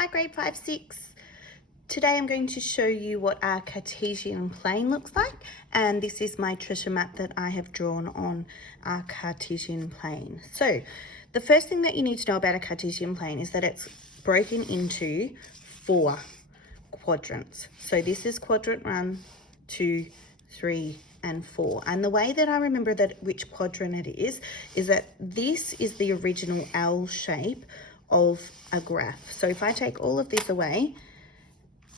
Hi grade 5-6. Today I'm going to show you what our Cartesian plane looks like, and this is my treasure map that I have drawn on our Cartesian plane. So the first thing that you need to know about a Cartesian plane is that it's broken into 4 quadrants. So this is quadrant 1, 2, 3 and 4, and the way that I remember that which quadrant it is that this is the original L shape of a graph. So if I take all of this away,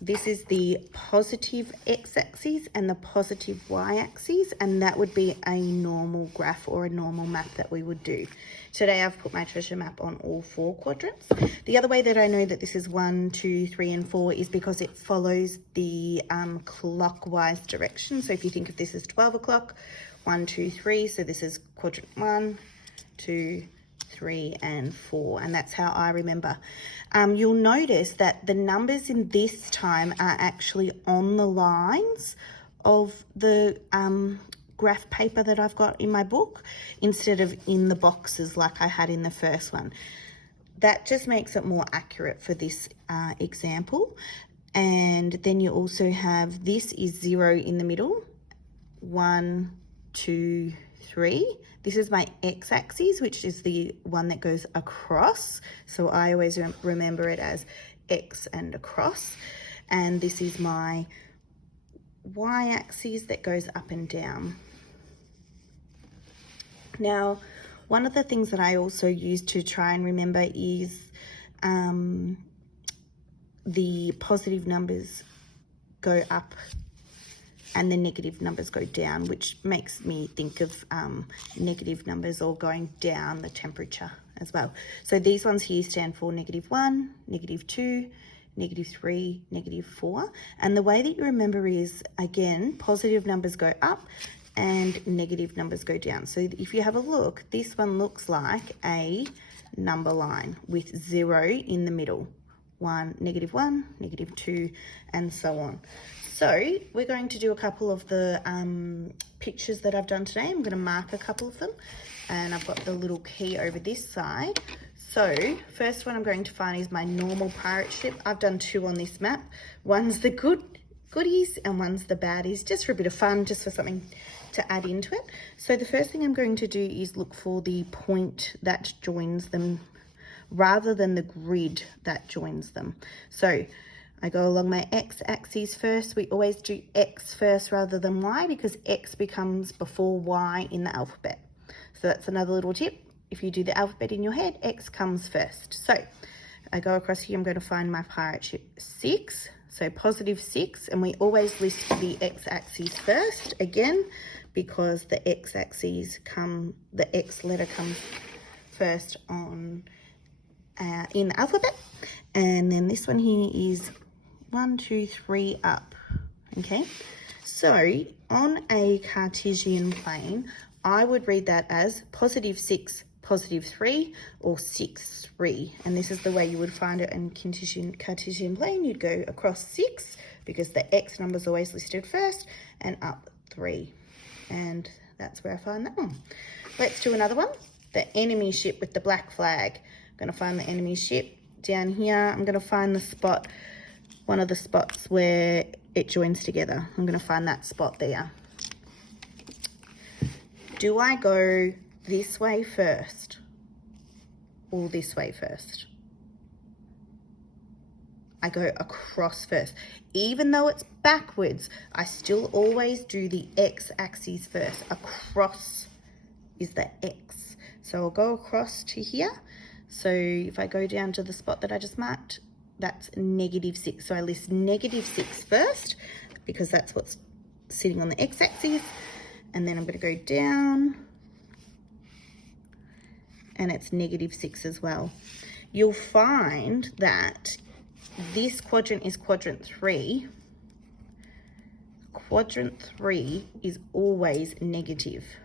this is the positive x-axis and the positive y-axis, and that would be a normal graph or a normal map that we would do. Today I've put my treasure map on all 4 quadrants. The other way that I know that this is 1, 2, 3 and 4 is because it follows the clockwise direction. So if you think of this as 12 o'clock, 1, 2, 3, so this is quadrant 1, 2, 3 and 4, and that's how I remember. You'll notice that the numbers in this time are actually on the lines of the graph paper that I've got in my book instead of in the boxes like I had in the first one. That just makes it more accurate for this example. And then you also have, this is 0 in the middle, 1, 2, 3. This is my x-axis, which is the one that goes across. So I always remember it as x and across. And this is my y-axis that goes up and down. Now, one of the things that I also use to try and remember is the positive numbers go up and the negative numbers go down, which makes me think of negative numbers all going down the temperature as well. So these ones here stand for -1, -2, -3, -4. And the way that you remember is, again, positive numbers go up and negative numbers go down. So if you have a look, this one looks like a number line with 0 in the middle. 1, -1, -2, and so on. So we're going to do a couple of the pictures that I've done today. I'm going to mark a couple of them, and I've got the little key over this side. So first one I'm going to find is my normal pirate ship. I've done 2 on this map. One's the goodies and one's the baddies, just for a bit of fun, just for something to add into it. So the first thing I'm going to do is look for the point that joins them rather than the grid that joins them. So I go along my x-axis first. We always do x first rather than y because x becomes before y in the alphabet. So that's another little tip. If you do the alphabet in your head, x comes first. So I go across here, I'm going to find my pirate ship 6. So +6, and we always list the x-axis first, again, because the x-axis the x letter comes first on in the alphabet. And then this one here is 1, 2, 3 up. Okay, so on a Cartesian plane, I would read that as +6, +3, or 6, 3. And this is the way you would find it in Cartesian plane. You'd go across 6 because the x number is always listed first, and up 3. And that's where I find that one. Let's do another one. The enemy ship with the black flag. I'm going to find the enemy ship down here. I'm going to find the spot, one of the spots where it joins together. I'm going to find that spot there. Do I go this way first or this way first? I go across first. Even though it's backwards, I still always do the x-axis first. Across is the x. So I'll go across to here. So if I go down to the spot that I just marked, that's -6. So I list -6 first because that's what's sitting on the x-axis. And then I'm going to go down, and it's -6 as well. You'll find that this quadrant is quadrant 3. Quadrant 3 is always negative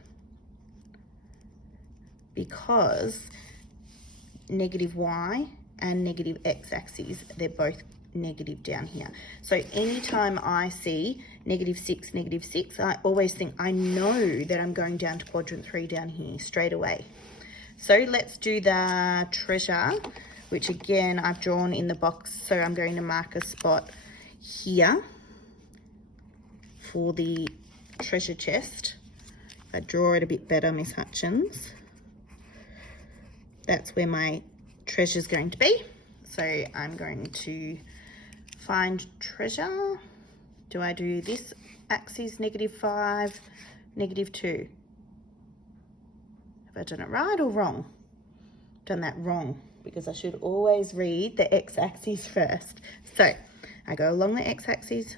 because -y and negative x-axis, they're both negative down here. So anytime I see -6, -6, I always think I know that I'm going down to quadrant 3 down here straight away. So let's do the treasure which again I've drawn in the box, so I'm going to mark a spot here for the treasure chest. If I draw it a bit better, Miss Hutchins, that's where my treasure is going to be. So I'm going to find treasure. Do I do this axis, -5, -2? Have I done it right or wrong? Done that wrong, because I should always read the x-axis first. So I go along the x-axis,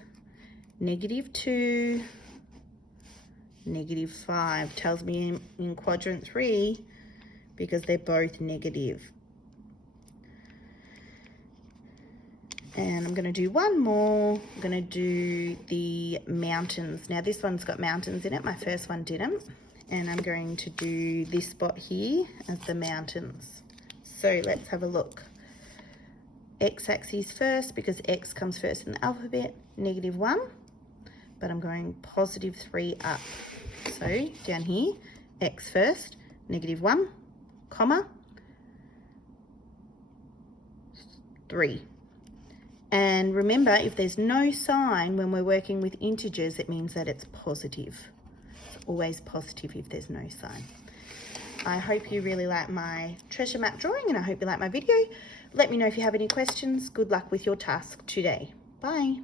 -2, -5, tells me in quadrant 3 because they're both negative. And I'm going to do one more. I'm going to do the mountains. Now this one's got mountains in it. My first one didn't. And I'm going to do this spot here as the mountains. So let's have a look. X-axis first, because X comes first in the alphabet, -1. But I'm going +3 up. So down here, X first, -1, comma, 3. And remember, if there's no sign when we're working with integers, it means that it's positive. It's always positive if there's no sign. I hope you really like my treasure map drawing, and I hope you like my video. Let me know if you have any questions. Good luck with your task today. Bye.